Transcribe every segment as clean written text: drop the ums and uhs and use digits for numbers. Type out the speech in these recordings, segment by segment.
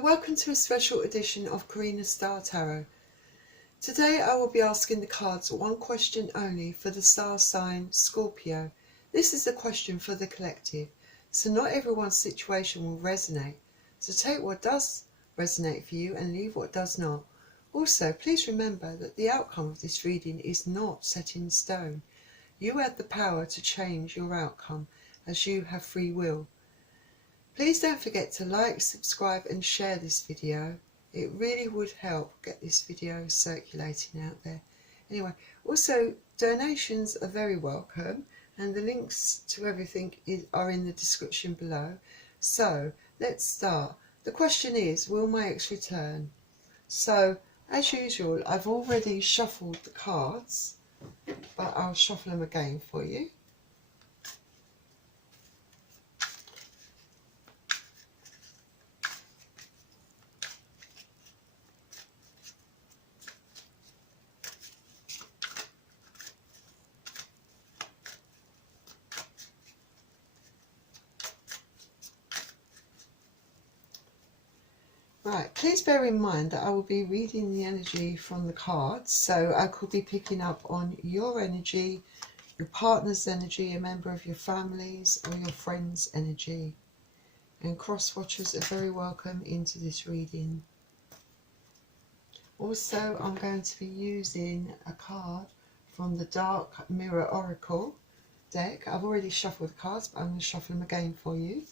welcome to a special edition of Karina Star Tarot. Today I will be asking the cards one question only for the star sign Scorpio. This is a question for the collective, so not everyone's situation will resonate. So take what does resonate for you and leave what does not. Also, please remember that the outcome of this reading is not set in stone. You have the power to change your outcome as you have free will. Please don't forget to like, subscribe and share this video. It really would help get this video circulating out there. Anyway, also donations are very welcome and the links to everything are in the description below. So let's start. The question is, will my ex return? So as usual, I've already shuffled the cards, but I'll shuffle them again for you. Right, please bear in mind that I will be reading the energy from the cards, so I could be picking up on your energy, your partner's energy, a member of your family's or your friend's energy. And cross watchers are very welcome into this reading. Also, I'm going to be using a card from the Dark Mirror Oracle deck. I've already shuffled the cards, but I'm going to shuffle them again for you.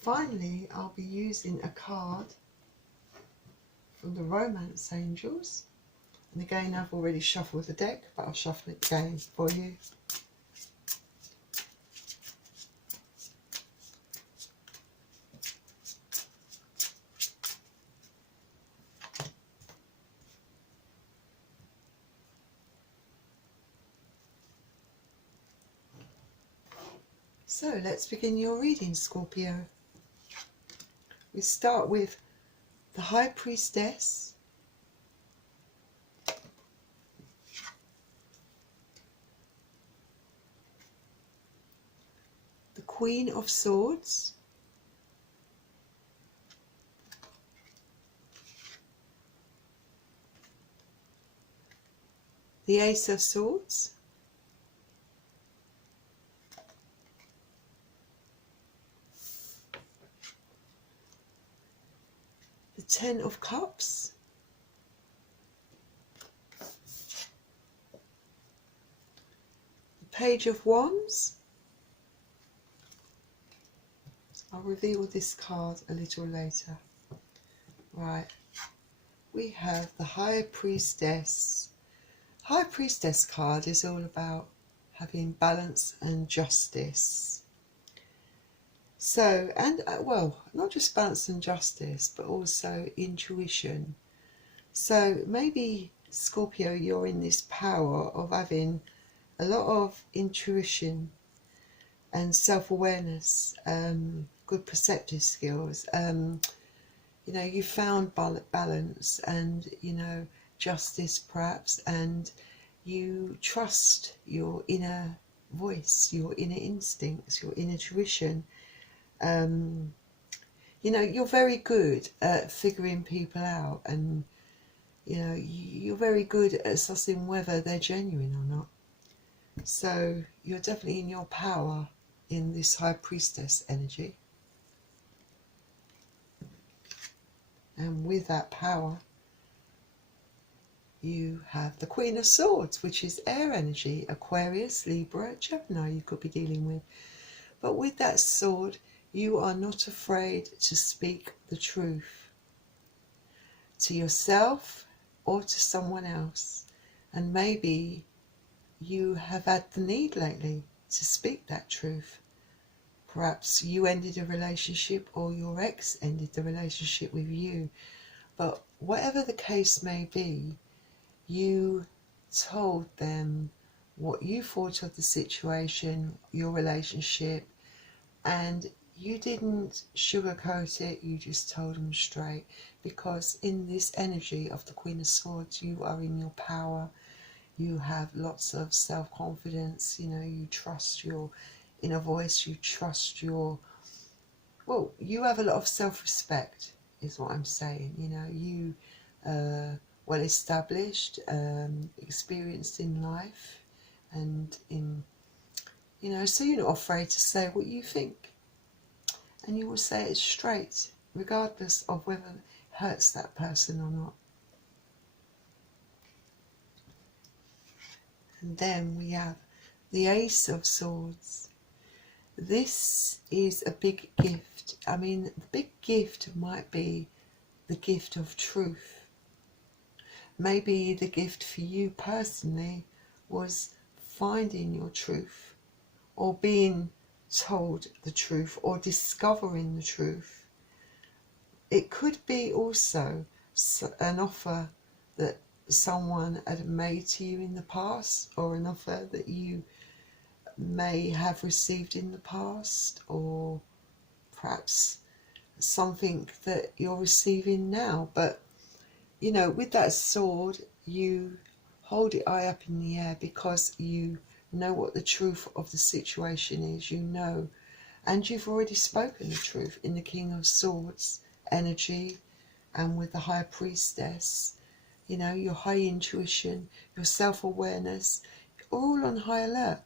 Finally, I'll be using a card from the Romance Angels. And again, I've already shuffled the deck, but I'll shuffle it again for you. So let's begin your reading, Scorpio. We start with the High Priestess, the Queen of Swords, the Ace of Swords, the Ten of Cups, the Page of Wands. I'll reveal this card a little later. Right, we have the High Priestess. High Priestess card is all about having balance and justice. So, and well, not just balance and justice, but also intuition. So maybe, Scorpio, you're in this power of having a lot of intuition and self-awareness, good perceptive skills. You know, you found balance and, you know, justice perhaps, and you trust your inner voice, your inner instincts, your inner intuition. You know, you're very good at figuring people out, and you know, you're very good at sussing whether they're genuine or not. So you're definitely in your power in this High Priestess energy. And with that power, you have the Queen of Swords, which is air energy, Aquarius, Libra, Gemini you could be dealing with. But with that sword, you are not afraid to speak the truth to yourself or to someone else. And maybe you have had the need lately to speak that truth. Perhaps you ended a relationship or your ex ended the relationship with you. But whatever the case may be, you told them what you thought of the situation, your relationship, and you didn't sugarcoat it, you just told them straight, because in this energy of the Queen of Swords, you are in your power, you have lots of self-confidence, you know, you trust your inner voice, you trust your, well, you have a lot of self-respect is what I'm saying, you know, you well established, experienced in life and in, you know, so you're not afraid to say what you think. And you will say it straight, regardless of whether it hurts that person or not. And then we have the Ace of Swords. This is a big gift. I mean, the big gift might be the gift of truth. Maybe the gift for you personally was finding your truth, or being told the truth, or discovering the truth. It could be also an offer that someone had made to you in the past, or an offer that you may have received in the past, or perhaps something that you're receiving now. But you know, with that sword, you hold it high up in the air because you know what the truth of the situation is, you know, and you've already spoken the truth in the King of Swords energy, and with the High Priestess, you know, your high intuition, your self-awareness, all on high alert,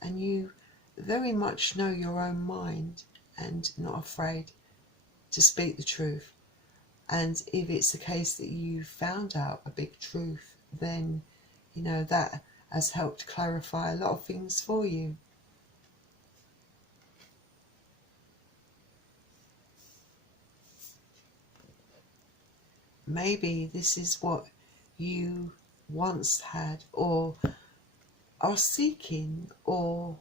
and you very much know your own mind and not afraid to speak the truth. And if it's the case that you found out a big truth, then, you know, that has helped clarify a lot of things for you. Maybe this is what you once had, or are seeking, or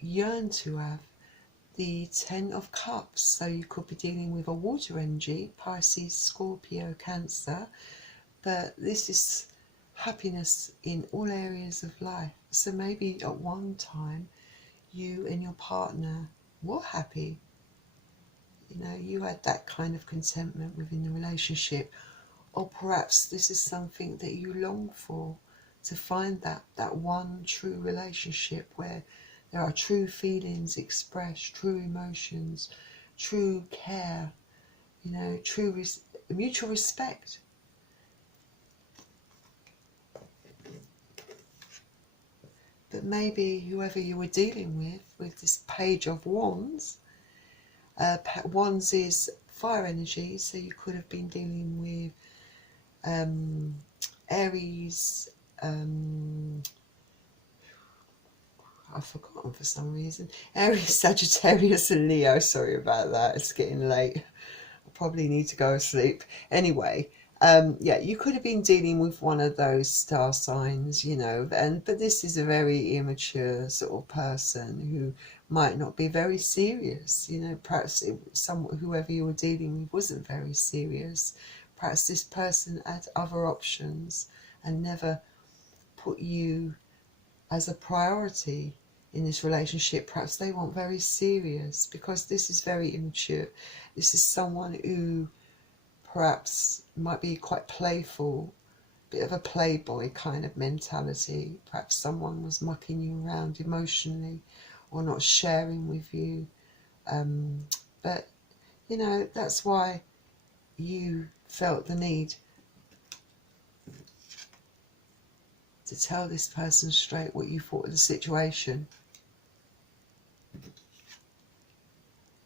yearn to have. The Ten of Cups, so you could be dealing with a water energy, Pisces, Scorpio, Cancer, but this is happiness in all areas of life. So maybe at one time you and your partner were happy, you know, you had that kind of contentment within the relationship, or perhaps this is something that you long for, to find that one true relationship where there are true feelings expressed, true emotions, true care, you know, true mutual respect. But maybe whoever you were dealing with this Page of Wands, Wands is fire energy, so you could have been dealing with Aries, I've forgotten for some reason. Aries, Sagittarius and Leo. Sorry about that. It's getting late. I probably need to go to sleep. Anyway, yeah, you could have been dealing with one of those star signs, you know, but this is a very immature sort of person who might not be very serious, you know. Perhaps whoever you were dealing with wasn't very serious. Perhaps this person had other options and never put you as a priority in this relationship. Perhaps they weren't very serious, because this is very immature. This is someone who perhaps might be quite playful, bit of a playboy kind of mentality. Perhaps someone was mucking you around emotionally or not sharing with you. But, you know, that's why you felt the need to tell this person straight what you thought of the situation.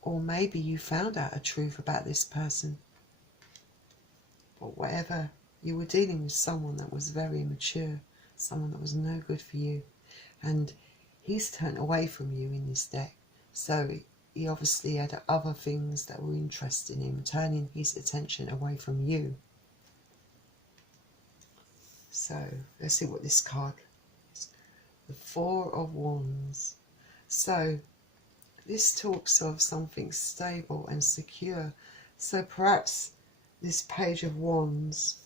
Or maybe you found out a truth about this person. But whatever, you were dealing with someone that was very immature, someone that was no good for you. And he's turned away from you in this deck. So he obviously had other things that were interesting in him, turning his attention away from you. So let's see what this card is. The Four of Wands. So this talks of something stable and secure. So perhaps this Page of Wands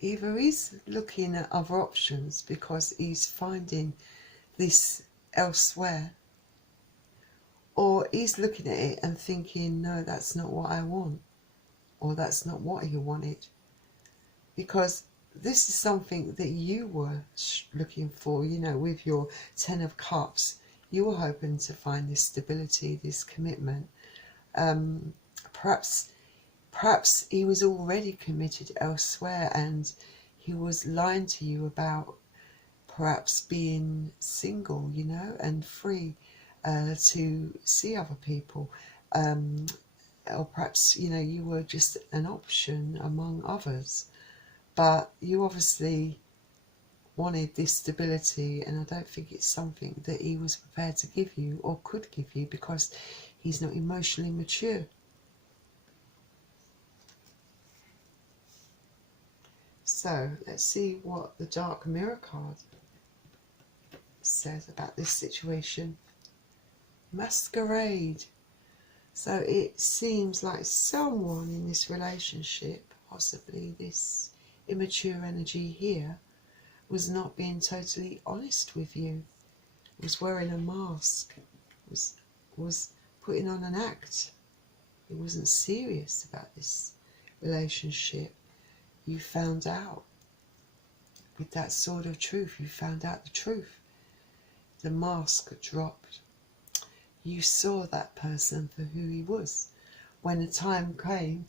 either he's looking at other options because he's finding this elsewhere, or he's looking at it and thinking, no, that's not what I want, or that's not what he wanted, because this is something that you were looking for, you know, with your Ten of Cups. You were hoping to find this stability, this commitment. Perhaps he was already committed elsewhere, and he was lying to you about perhaps being single, you know, and free to see other people. Or perhaps, you know, you were just an option among others. But you obviously wanted this stability, and I don't think it's something that he was prepared to give you or could give you, because he's not emotionally mature. So let's see what the Dark Mirror card says about this situation. Masquerade. So it seems like someone in this relationship, possibly this immature energy here, was not being totally honest with you, was wearing a mask, was putting on an act. He wasn't serious about this relationship. You found out with that sort of truth. You found out the truth. The mask dropped. You saw that person for who he was. When the time came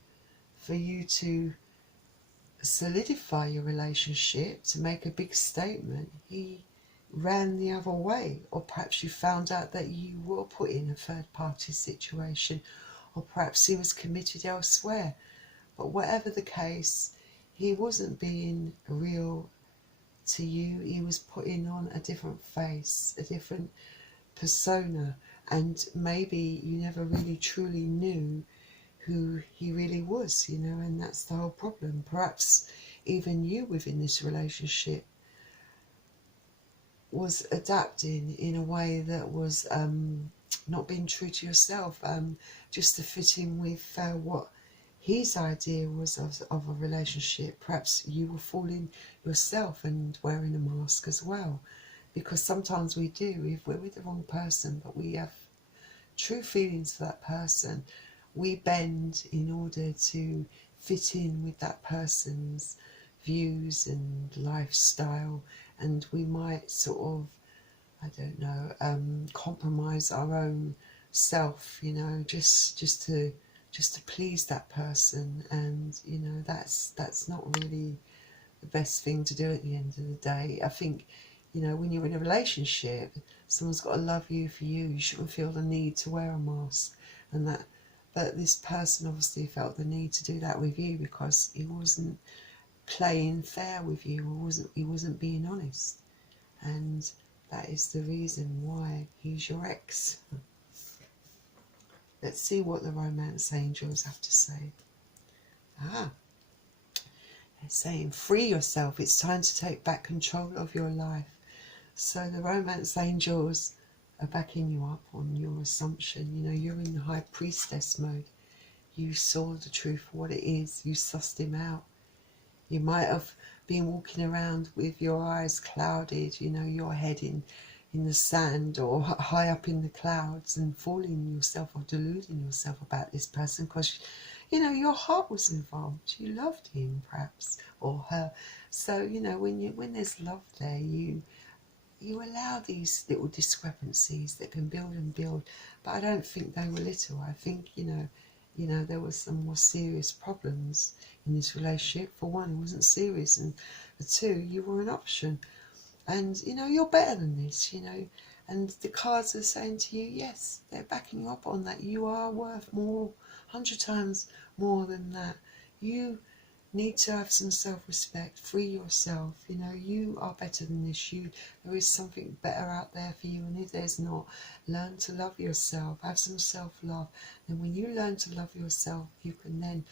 for you to solidify your relationship, to make a big statement, he ran the other way. Or perhaps you found out that you were put in a third party situation, or perhaps he was committed elsewhere. But whatever the case, he wasn't being real to you. He was putting on a different face, a different persona, and maybe you never really truly knew who he really was, you know, and that's the whole problem. Perhaps even you within this relationship was adapting in a way that was not being true to yourself, just to fit in with what his idea was of a relationship. Perhaps you were fooling yourself and wearing a mask as well, because sometimes we do, if we're with the wrong person but we have true feelings for that person, we bend in order to fit in with that person's views and lifestyle, and we might sort of, I don't know, compromise our own self, you know, just to please that person. And you know, that's not really the best thing to do at the end of the day. I think, you know, when you're in a relationship, someone's got to love you for you. You shouldn't feel the need to wear a mask, and that. But this person obviously felt the need to do that with you because he wasn't playing fair with you, or he wasn't being honest, and that is the reason why he's your ex. Let's see what the romance angels have to say. They're saying, free yourself. It's time to take back control of your life. So the romance angels are backing you up on your assumption. You know, you're in the high priestess mode. You saw the truth for what it is. You sussed him out. You might have been walking around with your eyes clouded, you know, your head in the sand or high up in the clouds, and fooling yourself or deluding yourself about this person because, you know, your heart was involved. You loved him perhaps, or her. So, you know, when there's love there, you allow these little discrepancies that can build and build. But I don't think they were little. I think, you know, there were some more serious problems in this relationship. For one, it wasn't serious, and for two, you were an option. And, you know, you're better than this, you know. And the cards are saying to you, yes, they're backing you up on that. You are worth more, 100 times more than that. You need to have some self-respect. Free yourself. You know, you are better than this. There is something better out there for you. And if there's not, learn to love yourself. Have some self-love. And when you learn to love yourself, you can then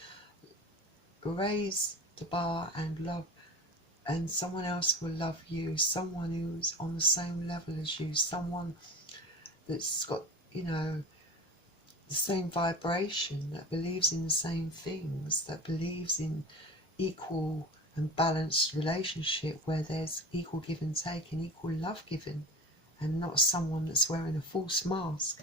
raise the bar and love, and someone else will love you, someone who's on the same level as you, someone that's got, you know, the same vibration, that believes in the same things, that believes in equal and balanced relationship where there's equal give and take and equal love given. and not someone that's wearing a false mask.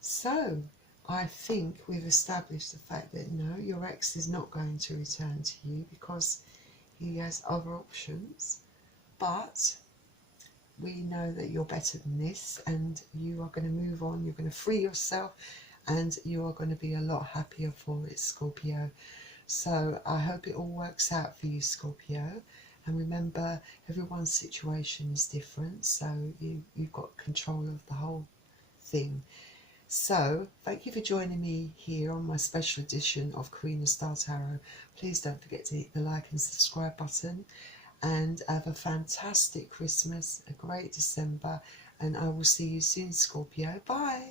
So I think we've established the fact that no, your ex is not going to return to you because he has other options, but we know that you're better than this, and you are going to move on, you're going to free yourself, and you are going to be a lot happier for it, Scorpio. So I hope it all works out for you, Scorpio. And remember, everyone's situation is different, so you've got control of the whole thing. So thank you for joining me here on my special edition of Karina Star Tarot. Please don't forget to hit the like and subscribe button, and have a fantastic Christmas, a great December, and I will see you soon, Scorpio. Bye.